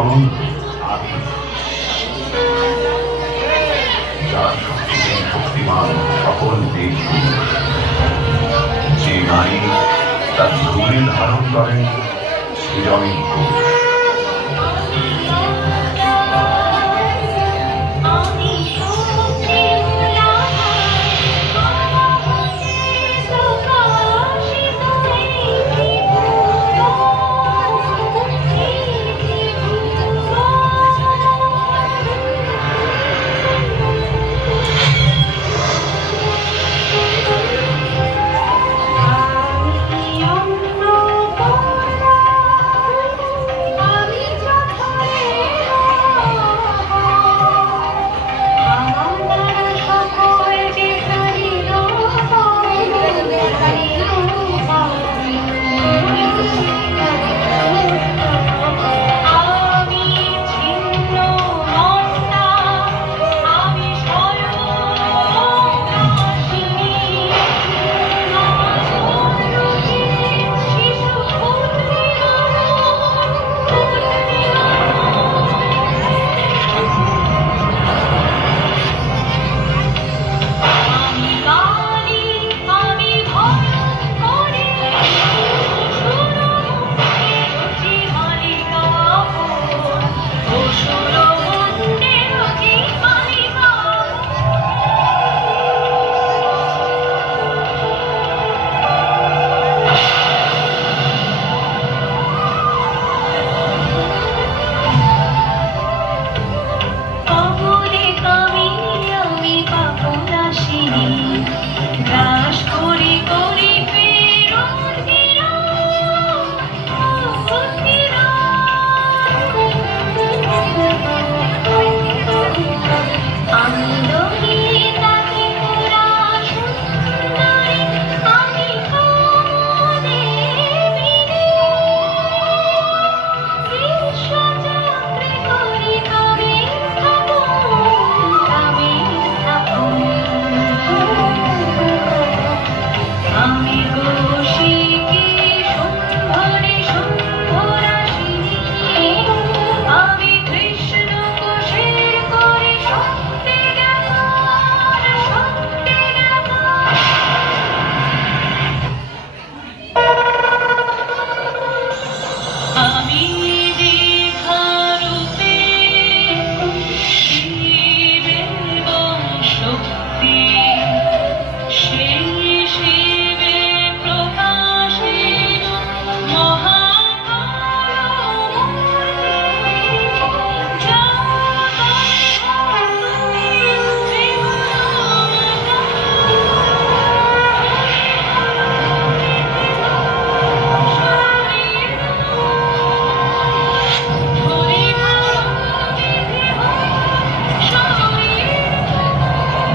অনন্ত আদি, যার শক্তিতে শক্তিমান সকল দেব পুরুষ। যে নারী তার ভ্রূণে ধারণ করেন সৃজনের কোষ।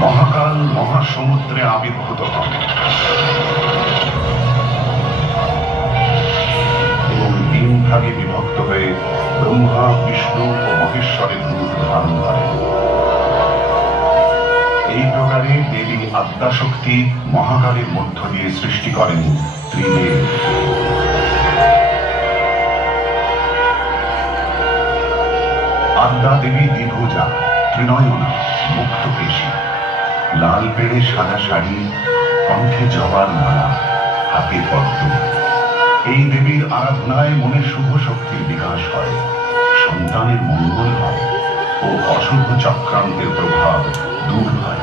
মহাকাল মহাসমুদ্রে আবির্ভূত হন এবং 3 ভাগে বিভক্ত হয়ে ব্রহ্মা, বিষ্ণু ও মহেশ্বরের রূপ ধারণ করেন। এই প্রকারে দেবী আদ্যাশক্তি মহাকালের মধ্য দিয়ে সৃষ্টি করেন ত্রিদেব। আদ্যা দেবী দ্বিভুজা, ত্রিনয়না, মুক্তকেশী, লাল পেড়ে সাদা শাড়ি, কণ্ঠে জবার মালা, হাতে পদ্ম। এই দেবীর আরাধনায় মনে শুভ শক্তির বিকাশ হয়, সন্তানের মঙ্গল হয় ও অশুভ চক্রান্তের প্রভাব দূর হয়।